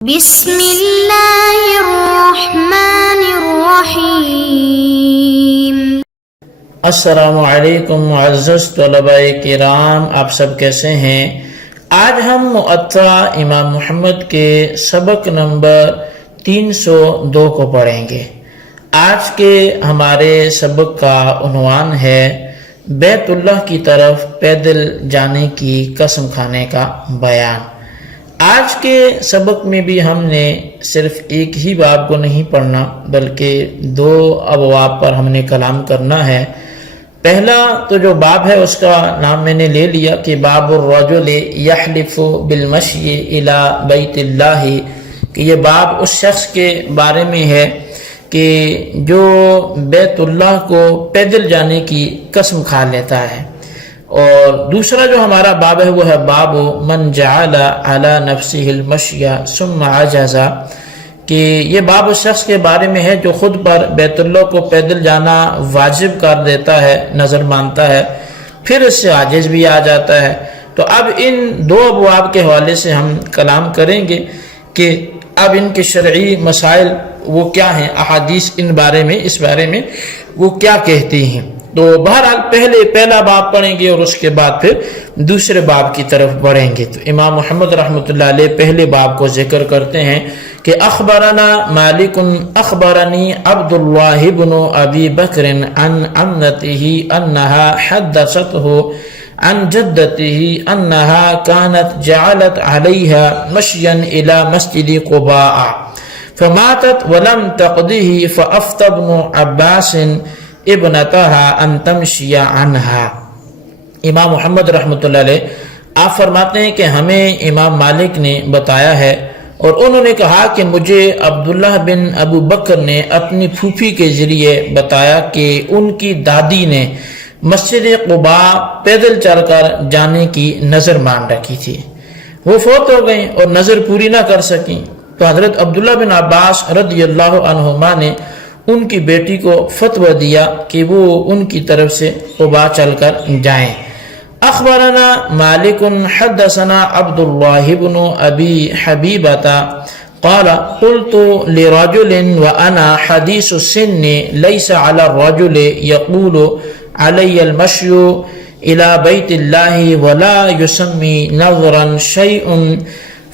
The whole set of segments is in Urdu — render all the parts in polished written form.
بسم اللہ الرحمن الرحیم۔ السلام علیکم معزز طلباء کرام، آپ سب کیسے ہیں؟ آج ہم مؤطا امام محمد کے سبق نمبر 302 کو پڑھیں گے۔ آج کے ہمارے سبق کا عنوان ہے بیت اللہ کی طرف پیدل جانے کی قسم کھانے کا بیان۔ آج کے سبق میں بھی ہم نے صرف ایک ہی باب کو نہیں پڑھنا بلکہ دو ابواب پر ہم نے کلام کرنا ہے۔ پہلا تو جو باب ہے اس کا نام میں نے لے لیا کہ باب الرجل یحلف بالمشی الی بیت اللہ، کہ یہ باب اس شخص کے بارے میں ہے کہ جو بیت اللہ کو پیدل جانے کی قسم کھا لیتا ہے۔ اور دوسرا جو ہمارا باب ہے وہ ہے باب من جعل علی نفسہ المشی ثم عجز، کہ یہ باب اس شخص کے بارے میں ہے جو خود پر بیت اللہ کو پیدل جانا واجب کر دیتا ہے، نظر مانتا ہے، پھر اس سے عاجز بھی آ جاتا ہے۔ تو اب ان دو ابواب کے حوالے سے ہم کلام کریں گے کہ اب ان کے شرعی مسائل وہ کیا ہیں، احادیث اس بارے میں وہ کیا کہتی ہیں۔ تو بہرحال پہلا باب پڑھیں گے اور اس کے بعد پھر دوسرے باب کی طرف بڑھیں گے۔ تو امام محمد رحمۃ اللہ علیہ پہلے باب کو ذکر کرتے ہیں کہ اخبرنا مالک اخبرنی عبد اللہ بن ابی بکر عن عمته انها حدثته عن جدته انها كانت جعلت عليها مشيا الى مسجد قباء فماتت ولم تقضه فافتى ابن عباس ابنتها ان تمشي عنها۔ امام محمد رحمۃ اللہ علیہ آپ فرماتے ہیں کہ ہمیں امام مالک نے بتایا ہے اور انہوں نے کہا کہ مجھے عبداللہ بن ابو بکر نے اپنی پھوپھی کے ذریعے بتایا کہ ان کی دادی نے مسجد قباء پیدل چل کر جانے کی نظر مان رکھی تھی، وہ فوت ہو گئیں اور نظر پوری نہ کر سکیں۔ تو حضرت عبداللہ بن عباس رضی اللہ عنہما نے ان کی بیٹی کو فتویٰ دیا کہ وہ ان کی طرف سے قباء چل کر جائیں۔ اخبرنا مالک حدثنا عبد اللہ بن ابی حبیبۃ قال قلت لرجل وانا حدیث السن لیس علی الرجل یقول علی المشی الى بیت اللہ ولا یسمی نظرا شیء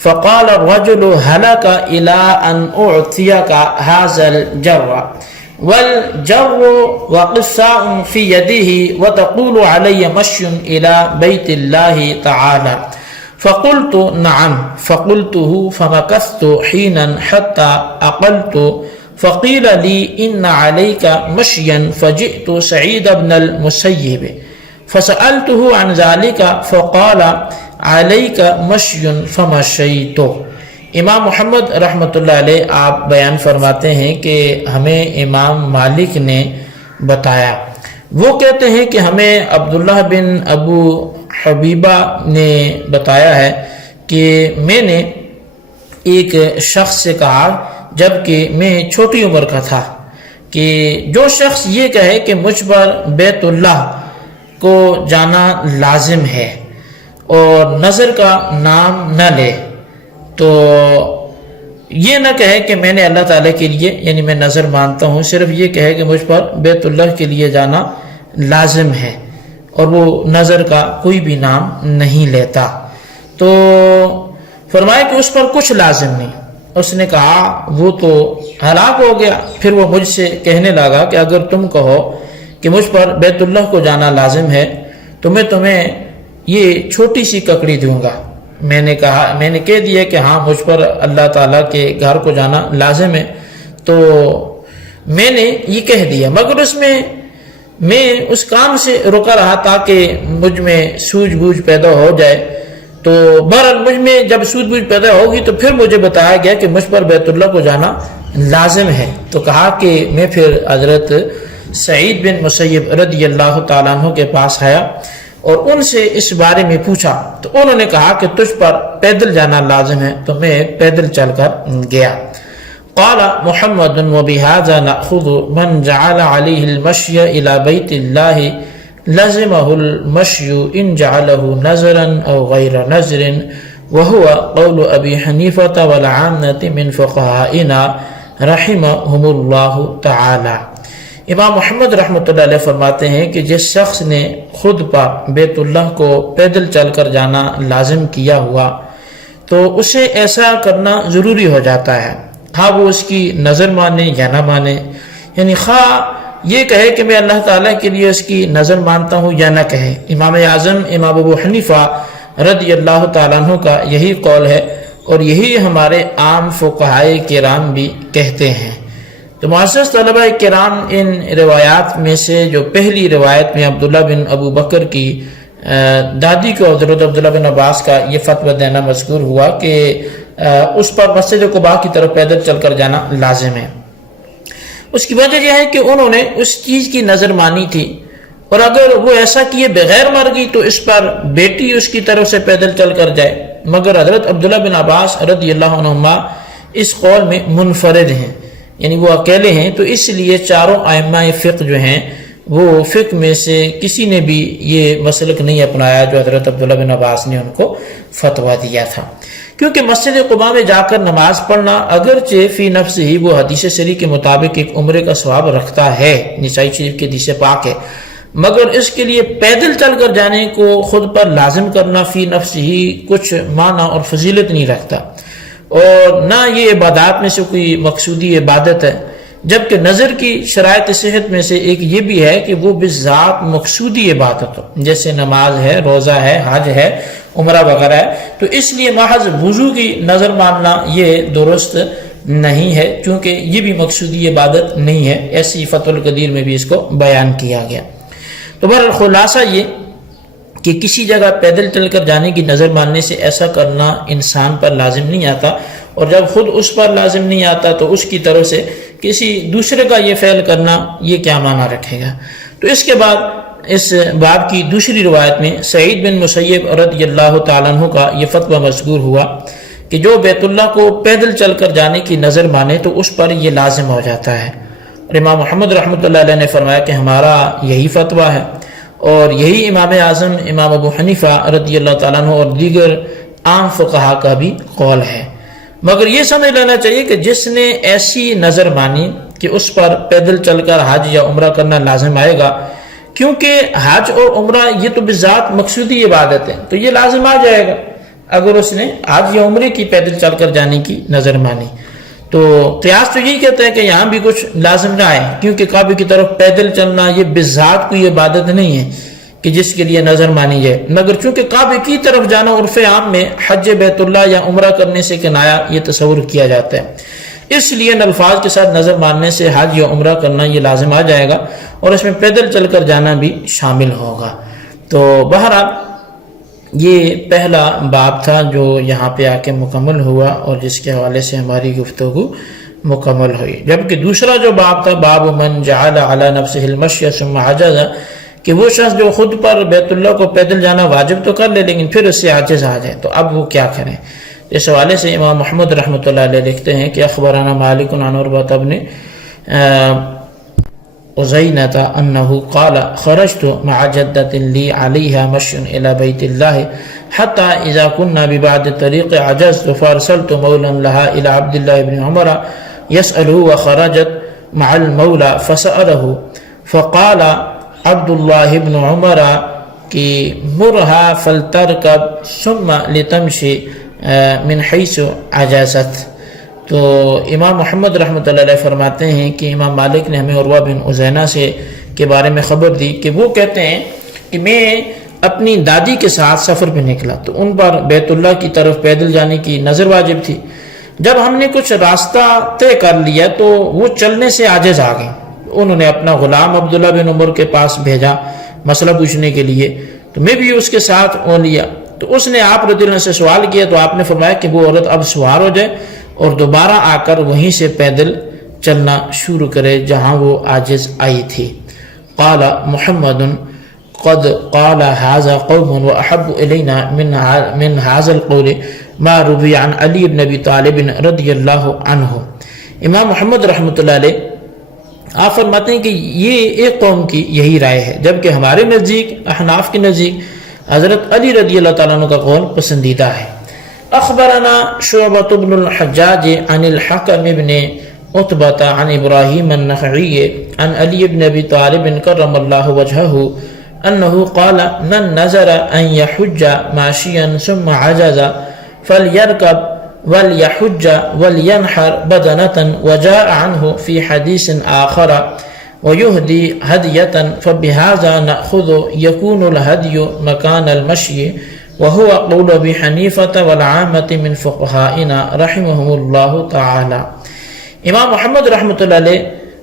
فقال الرجل هلك إلى أن أعطيك هذا الجر والجر وقصاء في يده وتقول علي مشي إلى بيت الله تعالى، فقلت نعم، فقلته فمكثت حينا حتى أقلت، فقيل لي إن عليك مشيا، فجئت سعيد بن المسيب فسألته عن ذلك فقال علیک مشی فمشیت۔ امام محمد رحمۃ اللہ علیہ آپ بیان فرماتے ہیں کہ ہمیں امام مالک نے بتایا، وہ کہتے ہیں کہ ہمیں عبداللہ بن ابو حبیبہ نے بتایا ہے کہ میں نے ایک شخص سے کہا جبکہ میں چھوٹی عمر کا تھا کہ جو شخص یہ کہے کہ مجھ پر بیت اللہ کو جانا لازم ہے اور نظر کا نام نہ لے، تو یہ نہ کہے کہ میں نے اللہ تعالیٰ کے لیے یعنی میں نظر مانتا ہوں، صرف یہ کہے کہ مجھ پر بیت اللہ کے لیے جانا لازم ہے اور وہ نظر کا کوئی بھی نام نہیں لیتا۔ تو فرمایا کہ اس پر کچھ لازم نہیں۔ اس نے کہا وہ تو ہلاک ہو گیا۔ پھر وہ مجھ سے کہنے لگا کہ اگر تم کہو کہ مجھ پر بیت اللہ کو جانا لازم ہے تو میں تمہیں یہ چھوٹی سی ککڑی دوں گا۔ میں نے کہہ دیا کہ ہاں مجھ پر اللہ تعالیٰ کے گھر کو جانا لازم ہے، تو میں نے یہ کہہ دیا، مگر میں اس کام سے رکا رہا تاکہ مجھ میں سوجھ بوجھ پیدا ہو جائے۔ تو بہرحال مجھ میں جب سوجھ بوجھ پیدا ہوگی تو پھر مجھے بتایا گیا کہ مجھ پر بیت اللہ کو جانا لازم ہے۔ تو کہا کہ میں پھر حضرت سعید بن مسیب رضی اللہ تعالیٰ عنہ کے پاس آیا اور ان سے اس بارے میں پوچھا، تو انہوں نے کہا کہ تجھ پر پیدل جانا لازم ہے، تو میں پیدل چل کر گیا۔ قال محمد وبهذا نأخذ من جعل عليه المشي إلى بيت الله لزمه المشي إن جعله نذرا أو غير نذر وهو قول ابی حنیفہ والعامۃ من فقہائنا رحمہم اللہ تعالی۔ امام محمد رحمۃ اللہ علیہ فرماتے ہیں کہ جس شخص نے خود پر بیت اللہ کو پیدل چل کر جانا لازم کیا ہوا تو اسے ایسا کرنا ضروری ہو جاتا ہے، خواہ وہ اس کی نظر مانے یا نہ مانے، یعنی خواہ یہ کہے کہ میں اللہ تعالیٰ کے لیے اس کی نظر مانتا ہوں یا نہ کہے۔ امام اعظم امام ابو حنیفہ رضی اللہ تعالیٰ عنہ کا یہی قول ہے، اور یہی ہمارے عام فقہائے کرام بھی کہتے ہیں۔ تو معزز طلبہ کرام، ان روایات میں سے جو پہلی روایت میں عبداللہ بن ابو بکر کی دادی کو حضرت عبداللہ بن عباس کا یہ فتویٰ دینا مذکور ہوا کہ اس پر مسجد قباء کی طرف پیدل چل کر جانا لازم ہے، اس کی وجہ یہ ہے کہ انہوں نے اس چیز کی نظر مانی تھی، اور اگر وہ ایسا کیے بغیر مر گئی تو اس پر بیٹی اس کی طرف سے پیدل چل کر جائے، مگر حضرت عبداللہ بن عباس رضی اللہ عنہما اس قول میں منفرد ہیں، یعنی وہ اکیلے ہیں، تو اس لیے چاروں ائمہ فقہ جو ہیں وہ فقہ میں سے کسی نے بھی یہ مسلک نہیں اپنایا جو حضرت عبداللہ بن عباس نے ان کو فتویٰ دیا تھا، کیونکہ مسجد قباء میں جا کر نماز پڑھنا اگرچہ فی نفس ہی وہ حدیث شریف کے مطابق ایک عمرے کا ثواب رکھتا ہے، نسائی شریف کے حدیث پاک ہے، مگر اس کے لیے پیدل چل کر جانے کو خود پر لازم کرنا فی نفس ہی کچھ معنی اور فضیلت نہیں رکھتا، اور نہ یہ عبادات میں سے کوئی مقصودی عبادت ہے، جبکہ نظر کی شرائط صحت میں سے ایک یہ بھی ہے کہ وہ بذات مقصودی عبادت ہو، جیسے نماز ہے، روزہ ہے، حج ہے، عمرہ وغیرہ ہے، تو اس لیے محض وضو کی نظر ماننا یہ درست نہیں ہے، کیونکہ یہ بھی مقصودی عبادت نہیں ہے، ایسی فتح القدیر میں بھی اس کو بیان کیا گیا۔ تو بہرحال خلاصہ یہ کہ کسی جگہ پیدل چل کر جانے کی نظر ماننے سے ایسا کرنا انسان پر لازم نہیں آتا، اور جب خود اس پر لازم نہیں آتا تو اس کی طرف سے کسی دوسرے کا یہ فعل کرنا یہ کیا معنی رکھے گا۔ تو اس کے بعد اس باب کی دوسری روایت میں سعید بن مسیب رضی اللہ تعالیٰ عنہ کا یہ فتویٰ مذکور ہوا کہ جو بیت اللہ کو پیدل چل کر جانے کی نظر مانے تو اس پر یہ لازم ہو جاتا ہے، اور امام محمد رحمۃ اللہ علیہ نے فرمایا کہ ہمارا یہی فتویٰ ہے، اور یہی امام اعظم امام ابو حنیفہ رضی اللہ تعالیٰ عنہ اور دیگر عام فقہا کا بھی قول ہے، مگر یہ سمجھ لینا چاہیے کہ جس نے ایسی نظر مانی کہ اس پر پیدل چل کر حج یا عمرہ کرنا لازم آئے گا، کیونکہ حج اور عمرہ یہ تو بذات مقصودی عبادت ہے، تو یہ لازم آ جائے گا اگر اس نے حج یا عمرے کی پیدل چل کر جانے کی نظر مانی۔ تو قیاس تو یہی کہتا ہے کہ یہاں بھی کچھ لازم نہ آئے، کیونکہ کعبے کی طرف پیدل چلنا یہ بذات کوئی عبادت نہیں ہے کہ جس کے لیے نظر مانی جائے، مگر چونکہ کعبے کی طرف جانا عرف عام میں حج بیت اللہ یا عمرہ کرنے سے کنایا یہ تصور کیا جاتا ہے، اس لیے ان الفاظ کے ساتھ نظر ماننے سے حج یا عمرہ کرنا یہ لازم آ جائے گا، اور اس میں پیدل چل کر جانا بھی شامل ہوگا۔ تو بہرحال یہ پہلا باب تھا جو یہاں پہ آ کے مکمل ہوا اور جس کے حوالے سے ہماری گفتگو مکمل ہوئی، جبکہ دوسرا جو باب تھا باب من جعل علی نفسہ المشی ثم عجز، کہ وہ شخص جو خود پر بیت اللہ کو پیدل جانا واجب تو کر لے لیکن پھر اس سے عاجز آ جائے تو اب وہ کیا کریں۔ اس حوالے سے امام محمد رحمۃ اللہ علیہ لکھتے ہیں کہ اخبرنا مالک عن عروة بن عزینة انه قال خرجت مع جدة لي عليها مشي الى بيت الله حتى اذا كنا ببعد الطريق عجزت فارسلت مولا لها الى عبد الله بن عمر يسأله، وخرجت مع المولى فسأله فقال عبد الله بن عمر کہ مرها فلتركب ثم لتمشي من حيث عجزت۔ تو امام محمد رحمۃ اللہ علیہ فرماتے ہیں کہ امام مالک نے ہمیں عروہ بن عزینہ سے کے بارے میں خبر دی کہ وہ کہتے ہیں کہ میں اپنی دادی کے ساتھ سفر پہ نکلا تو ان پر بیت اللہ کی طرف پیدل جانے کی نظر واجب تھی، جب ہم نے کچھ راستہ طے کر لیا تو وہ چلنے سے عاجز آ گئے، انہوں نے اپنا غلام عبداللہ بن عمر کے پاس بھیجا مسئلہ پوچھنے کے لیے، تو میں بھی اس کے ساتھ ہو لیا، تو اس نے آپ رضی اللہ عنہ سے سوال کیا تو آپ نے فرمایا کہ وہ عورت اب سوار ہو جائے اور دوبارہ آ کر وہیں سے پیدل چلنا شروع کرے جہاں وہ عاجز آئی تھی۔ قال محمد قد قال هذا قوم واحب الينا من هذا القول ما روي عن علی بن ابی طالب رضی اللہ عنہ۔ امام محمد رحمۃ اللہ علیہ آپ فرماتے ہیں کہ یہ ایک قوم کی یہی رائے ہے، جبکہ ہمارے نزدیک احناف کے نزدیک حضرت علی رضی اللہ تعالیٰ عنہ کا قول پسندیدہ ہے، اخبرنا شعبة بن الحجاج عن الحكم بن عتبة عن ابراهيم النخعي عن علي بن ابي طالب كرم الله وجهه انه قال: من نذر ان يحج ماشيا ثم عجز فليركب وليحج ولينحر بدنة. وجاء عنه في حديث آخر: ويهدي هدية. فبهذا نأخذ يكون الهدي مكان المشي، وهو قول ابی حنیفة والعامة من فقهائنا رحمهم اللہ تعالی۔ امام محمد رحمۃ اللہ علیہ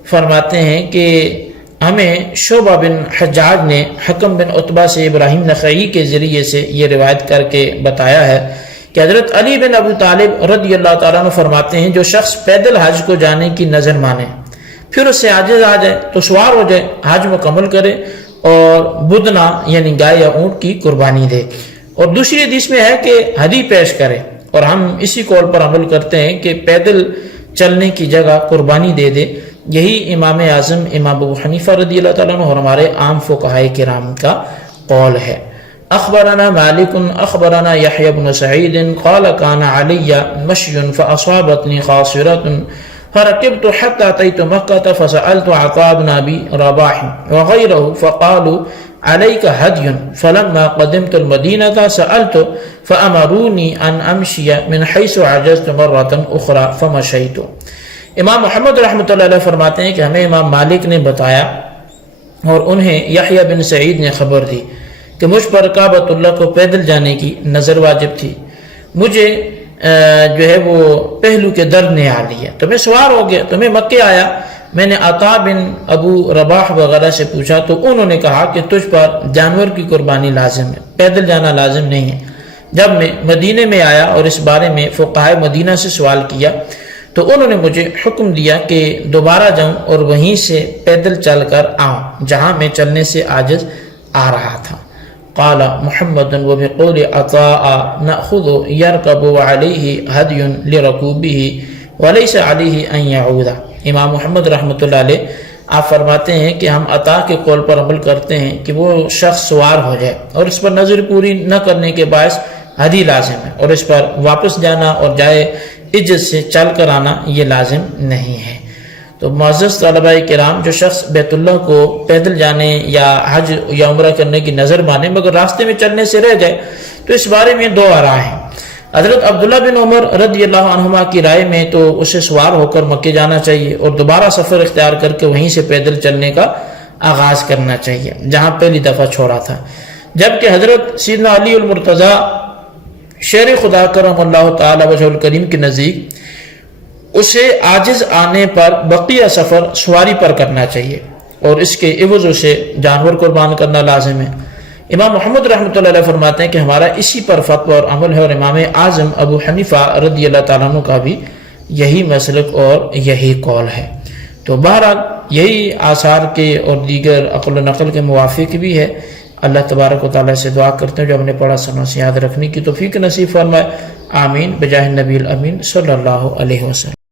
فرماتے ہیں کہ ہمیں شعبہ بن حجاج نے حکم بن عتبہ سے ابراہیم نخعی کے ذریعے سے یہ روایت کر کے بتایا ہے کہ حضرت علی بن ابی طالب رضی اللہ تعالیٰ عنہ فرماتے ہیں: جو شخص پیدل حج کو جانے کی نظر مانے پھر اس سے عاجز آ جائے تو سوار ہو جائے، حج مکمل کرے اور بدنا یعنی گائے یا اونٹ کی قربانی دے۔ اور دوسری حدیث میں ہے کہ ہدی پیش کرے، اور ہم اسی قول پر عمل کرتے ہیں کہ پیدل چلنے کی جگہ قربانی دے دے۔ یہی امام اعظم امام ابو حنیفہ رضی اللہ تعالیٰ عنہ اور ہمارے عام فقہائے کرام کا قول ہے۔ اخبرنا مالک اخبرنا یحیی بن سعید قال كان علی مشی فاصابتنی خاصرة فركبت حتى أتيت مكة فسألت عطاء بن أبي رباح وغيره فقالوا عليك هدي، فلما قدمت المدينة سألت فأمروني أن أمشي من حيث عجزت مرة أخرى فمشيت۔ امام محمد رحمۃ اللہ علیہ فرماتے ہیں کہ ہمیں امام مالک نے بتایا اور انہیں یحییٰ بن سعید نے خبر دی کہ مجھ پر کعبۃ اللہ کو پیدل جانے کی نظر واجب تھی، مجھے جو ہے وہ پہلو کے درد نے آ لیا تو میں سوار ہو گیا، تو میں مکے آیا، میں نے عطا بن ابو رباح وغیرہ سے پوچھا تو انہوں نے کہا کہ تجھ پر جانور کی قربانی لازم ہے، پیدل جانا لازم نہیں ہے۔ جب میں مدینے میں آیا اور اس بارے میں فقہائے مدینہ سے سوال کیا تو انہوں نے مجھے حکم دیا کہ دوبارہ جاؤں اور وہیں سے پیدل چل کر آؤں جہاں میں چلنے سے عاجز آ رہا تھا۔ قال محمد وبقول عطاء نأخذ يركب عليه هدي لركوبه وليس عليه ان يعود۔ امام محمد رحمۃ اللہ علیہ آپ فرماتے ہیں کہ ہم عطا کے قول پر عمل کرتے ہیں کہ وہ شخص سوار ہو جائے اور اس پر نظر پوری نہ کرنے کے باعث ہدی لازم ہے، اور اس پر واپس جانا اور جائے عجز سے چل کر آنا یہ لازم نہیں ہے۔ تو معزز طلباء کرام، جو شخص بیت اللہ کو پیدل جانے یا حج یا عمرہ کرنے کی نظر مانے مگر راستے میں چلنے سے رہ جائے تو اس بارے میں دو آراء ہیں۔ حضرت عبداللہ بن عمر رضی اللہ عنہما کی رائے میں تو اسے سوار ہو کر مکے جانا چاہیے اور دوبارہ سفر اختیار کر کے وہیں سے پیدل چلنے کا آغاز کرنا چاہیے جہاں پہلی دفعہ چھوڑا تھا، جبکہ حضرت سیدنا علی المرتضیٰ شیر خدا کرم اللہ تعالی وجہ الکریم کے نزدیک اسے عاجز آنے پر بقیہ سفر سواری پر کرنا چاہیے اور اس کے عوض سے جانور قربان کرنا لازم ہے۔ امام محمد رحمۃ اللہ علیہ فرماتے ہیں کہ ہمارا اسی پر فتویٰ اور عمل ہے، اور امام اعظم ابو حنیفہ رضی اللہ تعالیٰ عنہ کا بھی یہی مسلک اور یہی قول ہے۔ تو بہرحال یہی آثار کے اور دیگر عقل و نقل کے موافق بھی ہے۔ اللہ تبارک و تعالیٰ سے دعا کرتے ہیں جو ہم نے پڑھا سنا سے یاد رکھنے کی توفیق نصیب فرمائے، آمین بجاہ النبی الامین صلی اللہ علیہ وسلم۔